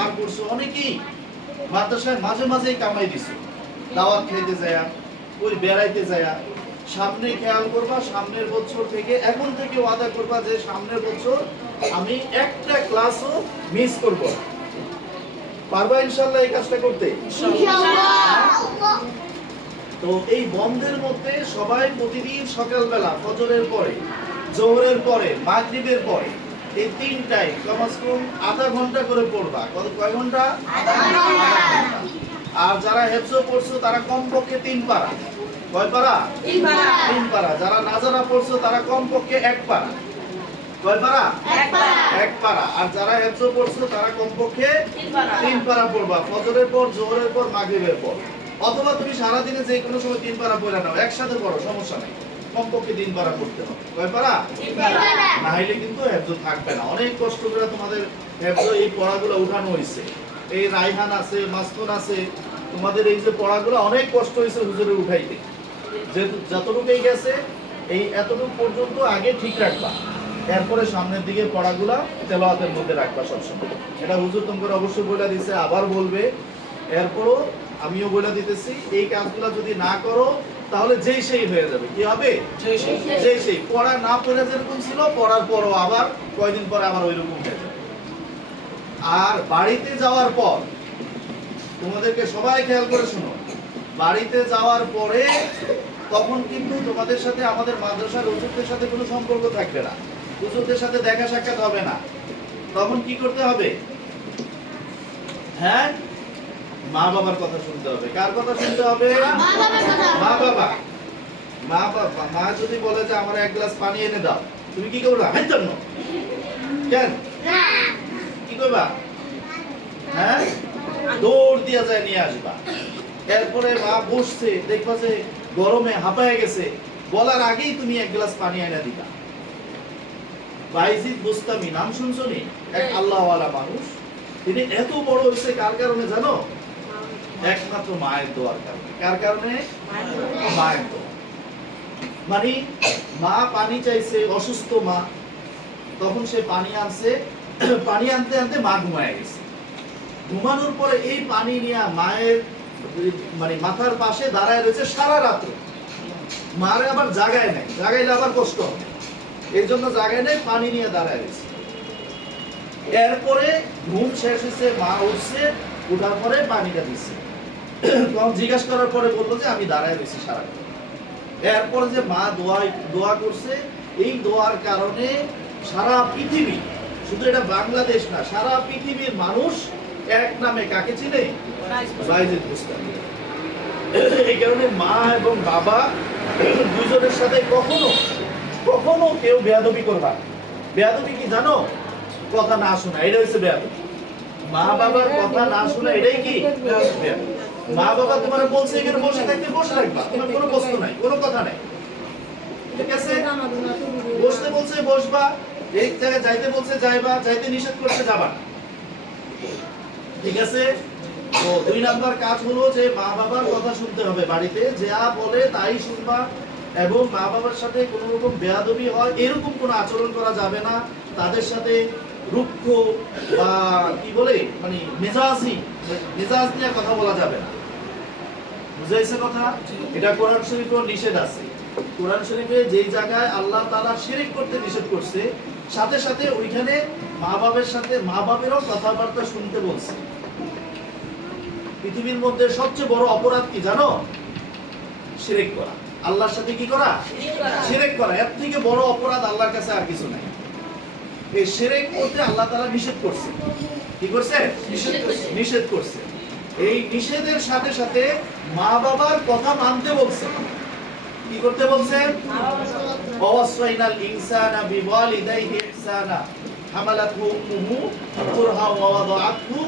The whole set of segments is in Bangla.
পার করছ অনেকেই। মাদ্রাসায় মাঝে মাঝেই কামাই দিছো। দাওয়াত খাইতে যায়া ওই বেড়াইতে যায়া সামনে খেয়াল করবা সামনের বছর থেকে এখন থেকে ওয়াদা করবা যে সামনের বছর আমি একটা ক্লাসও মিস করব পারবা ইনশাল্লাহ এই কাজটা করতে? তো এই বন্ধের মধ্যে সবাই প্রতিদিন সকালবেলা ফজরের পরে জোহরের পরে মাগরিবের পরে এই তিনটায় কমাস কম আধা ঘণ্টা করে পড়বা। কত কয় ঘণ্টা। আর যারা হেফজো পড়ছো তারা কমপক্ষে তিন পারা। কয় পারা? তিন পারা। যারা নাজারা পড়ছো তারা কমপক্ষে এক পারা। কয় পারা? এক পারা। আর যারা হেফজো পড়ছো তারা কমপক্ষে তিন পারা। পড়বা। ফজরের পর জোহরের পর মাগরিবের পর। অথবা তুমি সারাদিনে যে কোনো সময় তিন পারা পড়ে নাও। একসাথে পড়ো সমস্যা নেই। কমপক্ষে তিন পারা পড়তে হবে। কয় পারা না হইলে কিন্তু হেফজো থাকবে না। অনেক কষ্ট করে তোমাদের হেফজো এই পড়াগুলো উঠানো হয়েছে। এই রাইহান আছে মাস্তুন আছে তোমাদের এই যে পড়াগুলো অনেক কষ্ট হয়েছে হুজুরে উঠাইতে। যে যতটুকুই গেছে এই এতটুকু পর্যন্ত আগে ঠিক রাখবা। এরপরে সামনের দিকে পড়াগুলা তেলাওয়াতের মধ্যে রাখবা সবসময়। এটা হুজুর তোমাকে অবশ্যই বলে দিছে আবার বলবে। এরপরও আমিও বলে দিতেছি এই কাজগুলা যদি না করো তাহলে যেই সেই হয়ে যাবে। কি হবে? যেই সেই। পড়া না পড়ে যেরকম ছিল পড়ার পরও আবার কয়দিন পরে আবার ওইরকম হয়ে যাবে। আর বাড়িতে যাওয়ার পর তোমাদেরকে সবাই খেয়াল করে শোনো বাড়িতে যাওয়ার পরে তখন কিন্তু তোমাদের সাথে আমাদের মাদ্রাসার হুজুরদের সাথে কোনো সম্পর্ক থাকবে না। হুজুরদের সাথে দেখা সাক্ষাৎ হবে না। তখন কি করতে হবে? হ্যাঁ? মা বাবার কথা শুনতে হবে। কার কথা শুনতে হবে? মা বাবা। মা বাবা মা যদি বলে যে আমার এক গ্লাস পানি এনে দাও তুমি কি করবা? হ্যাঁ জন্য কেন? কি করবা? হ্যাঁ? দৌড় দিয়া যায় নিয়ে আসবা। এরপরে মা বসছে দেখবা যে গরমে হাঁপায় গেছে। বলার আগেই তুমি এক গ্লাস পানি এনে দিবা। বাইজিদ বুস্তামি নাম শুনছো নি? এক আল্লাহওয়ালা মানুষ। তিনি এত বড় হয়েছে কার কারণে জানো? একমাত্র মায়ের দোয়ার কারণে। কার কারণে? মায়ের দোয়া। মানে মা পানি চাইছে, অসুস্থ মা, তখন সে পানি আনছে, পানি আনতে আনতে মা ঘুমায় গেছে। ঘুমানোর পরে এই পানি নিয়ে মায়ের মানে মাথার পাশে দাঁড়ায় রয়েছে সারা রাত্র। মারে আবার জাগায় নাই জাগাইলে আবার কষ্ট হবে। এর জন্য জাগায় নাই পানি নিয়ে দাঁড়ায় রয়েছে। এরপরে ঘুম শেষ হয়েছে মা উঠছে, উঠার পরে পানিটা দিচ্ছে জিজ্ঞাসা করার পরে বলল যে, আমি দাঁড়ায় রয়েছি সারা এরপরে যে মা দোয়া দোয়া করছে, এই দোয়ার কারণে সারা পৃথিবী, শুধু এটা বাংলাদেশ না, সারা পৃথিবীর মানুষ এক নামে কাকে চিনে? এই কারণে মা এবং বাবা দুজনের সাথে কখনো কখনো কেউ বেয়াদবি করবা। বেয়াদবি কি জানো? কথা না শোনা এটা হচ্ছে বেয়াদবি। মা বাবার কথা না শোনা, এটাই কি? বেয়াদবি। মা বাবা তোমার বলছে, এখানে বসে থাকতে বসে তোমার কোনো নাই, কোনো কথা নাই। ঠিক আছে? বসতে বলছে, বসবা। এই জায়গায় যাইতে বলছে, যাইবা। যাইতে নিষেধ করছে, যাবা ঠিক আছে? তো দুই নাম্বার কাজ হলো যে মা বাবার কথা শুনতে হবে বাড়িতে। যা বলে তাই শুনবা এবং মা বাবার সাথে কোনো রকম বেয়াদবি হয়, এরকম কোনো আচরণ করা যাবে না। তাদের সাথে রুক্ষ বা কি বলে মানে মেজাজি মেজাজ নিয়ে কথা বলা যাবে না। বুঝাইছে কথা? এটা কোরআন শরীফেও নিষেধ আছে। কোরআন শরীফে যেই জায়গায় আল্লাহ তাআলা শিরিক করতে নিষেধ করছে সাথে সাথে ওইখানে মা বাবার সাথে মা বাবেরও কথাবার্তা শুনতে বলছে। পৃথিবীর মধ্যে সবচেয়ে বড় অপরাধ কি জানো? শিরিক করা। আল্লাহর সাথে কি করা। শিরিক করা। এর থেকে বড় অপরাধ আল্লাহর কাছে আর কিছু নাই। এই শিরিক করতে আল্লাহ তাআলা নিষেধ করছে। কি করছে? নিষেধ করছে। এই নিষেধের সাথে সাথে মা বাবার কথা মানতে বলছে। কি করতে বলছেন ওয়াসাইনাল ইনসানা বিওয়ালিদাইহি ইহসানা। হামালাতহু উম্মুহু কুরহা ওয়া ওয়াদাআতহু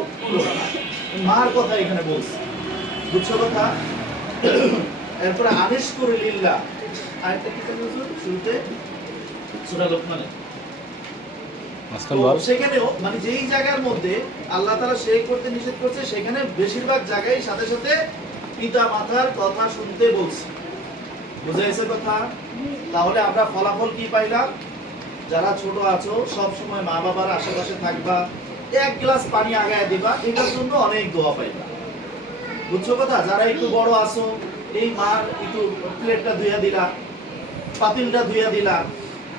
মার কথা এখানে বলছে। বুঝছ কথা? এরপরে আনিস করে লিল্লাহ। আয়াতটা কি বলছো শুরুতে? সূরা লোকমানে মানে তাহলে আমরা ফলাফল কি পাইলাম? যারা ছোট আছো, সব সময় মা বাবার আশেপাশে থাকবা, এক গ্লাস পানি আগায় দিবা, এটার জন্য অনেক দোয়া পাইবা। বুঝছ কথা? যারা একটু বড় আছো, এই মার একটু প্লেটটা ধুইয়া দিলা, পাতিলটা ধুইয়া দিলা